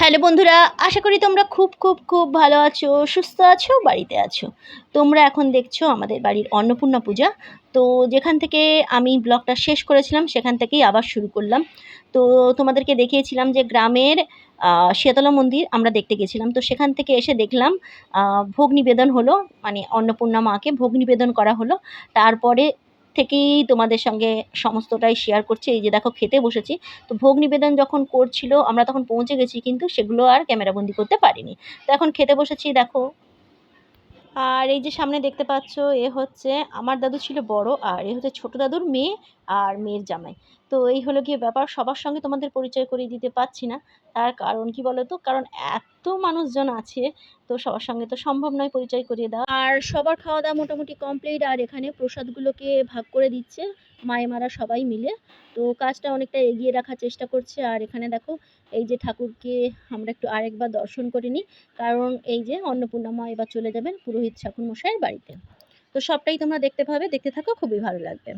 Hello বন্ধুরা, আশা করি তোমরা খুব খুব খুব ভালো আছো, সুস্থ আছো, বাড়িতে আছো। তোমরা এখন দেখছো আমাদের বাড়ির অন্নপূর্ণা পূজা। তো যেখান থেকে আমি ব্লগটা শেষ করেছিলাম সেখান থেকেই আবার শুরু করলাম। তো তোমাদেরকে দেখিয়েছিলাম যে গ্রামের শীতলা মন্দির আমরা দেখতে গেছিলাম। তো সেখান থেকে এসে দেখলাম ভোগ নিবেদন হলো, মানে অন্নপূর্ণা মাকে ভোগ নিবেদন করা হলো। তারপরে থেকেই তোমাদের সঙ্গে সমস্তটাই শেয়ার করছি। এই যে দেখো খেতে বসেছি। তো ভোগ নিবেদন যখন করছিল আমরা তখন পৌঁছে গেছি, কিন্তু সেগুলো আর ক্যামেরাবন্দি করতে পারিনি। তো এখন খেতে বসেছি দেখো। আর এই যে সামনে দেখতে পাচ্ছ, এ হচ্ছে আমার দাদু ছিল বড়, আর এ হচ্ছে ছোট দাদুর মেয়ে আর মেয়ের জামাই। তো এই হলো গিয়ে ব্যাপার। সবার সঙ্গে তোমাদের পরিচয় করিয়ে দিতে পারছি না, তার কারণ কি বলো তো, কারণ এত মানুষজন আছে, তো সবার সঙ্গে তো সম্ভব নয় পরিচয় করিয়ে দেওয়া। আর সবার খাওয়া দাওয়া মোটামুটি কমপ্লিট, আর এখানে প্রসাদগুলোকে ভাগ করে দিচ্ছে মায়েমারা সবাই মিলে। তো কাজটা অনেকটা এগিয়ে রাখার চেষ্টা করছে। আর এখানে দেখো, এই যে ঠাকুরকে আমরা একটু আরেকবার দর্শন করে নিই, কারণ এই যে অন্নপূর্ণা মা এবার চলে যাবেন পুরোহিত ঠাকুর মশাইয়ের বাড়িতে। তো সবটাই তোমরা দেখতে পাবে, দেখতে থাকো, খুবই ভালো লাগবে।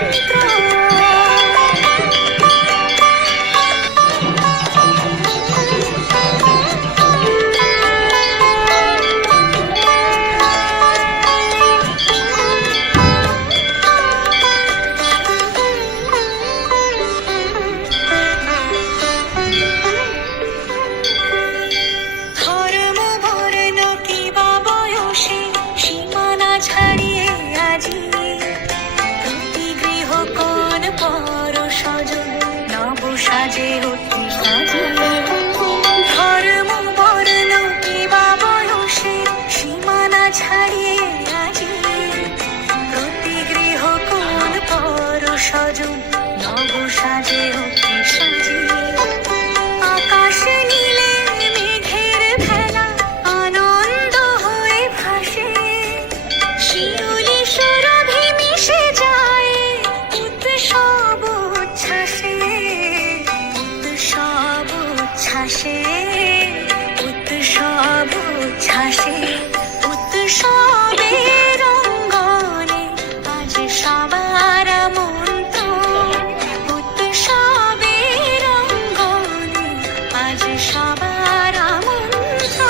মন্ত্র। ধর্ম বর্ণ কিবা বয়সে সীমানা ছাড়িয়ে আজি প্রতি গৃহ কোণ পর স্বজন নব সাজে অতি সাজে। ধর্ম বর্ণ কিবা বয়সে সীমানা ছাড়িয়ে আজি প্রতি গৃহ কোণ পর স্বজন নব সাজে অতি সাজে। আকাশ নীলে মেঘের ভেলা আনন্দ হয়ে ভাসে, শিউলি সুরভি মিশে যায় উৎসব উচ্ছ্বাসে, উৎসব উচ্ছ্বাসে, উৎসব উচ্ছ্বাসে। উৎসবের অঙ্গনে আজ সবার মন্ত্র, উৎসবের অঙ্গনে আজ সবার মন্ত্র।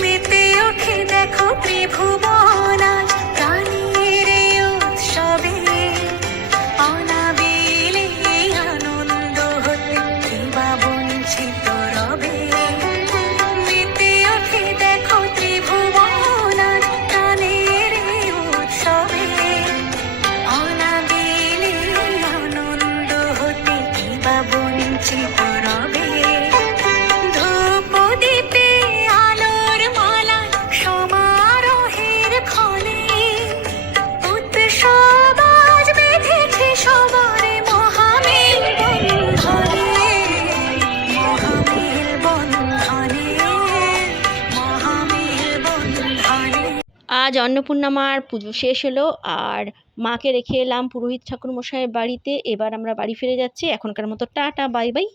মেতে ওঠে দেখো ত্রিভুবন আজ প্রাণের এই উৎসবে, অনাবিলে আনন্দ হতে কিবা বঞ্চিত রবে। মেতে ওঠে দেখো ত্রিভুবন আজ প্রাণের এই উৎসবে, অনাবিলে আনন্দ হতে কিবা বঞ্চিত রবে। ধূপ দীপে আলোর মালা সমারোহের ক্ষণে উৎসব আজ বেঁধেছে সবারে মহামেল বন্ধনে, মহামেল বন্ধনে, মহামেল বন্ধনে। আজ অন্নপূর্ণামার পুজো শেষ হলো আর মাকে রেখে এলাম পুরোহিত ঠাকুর মশাইয়ের বাড়িতে। এবার আমরা বাড়ি ফিরে যাচ্ছি। এখনকার মতো টাটা, বাই বাই।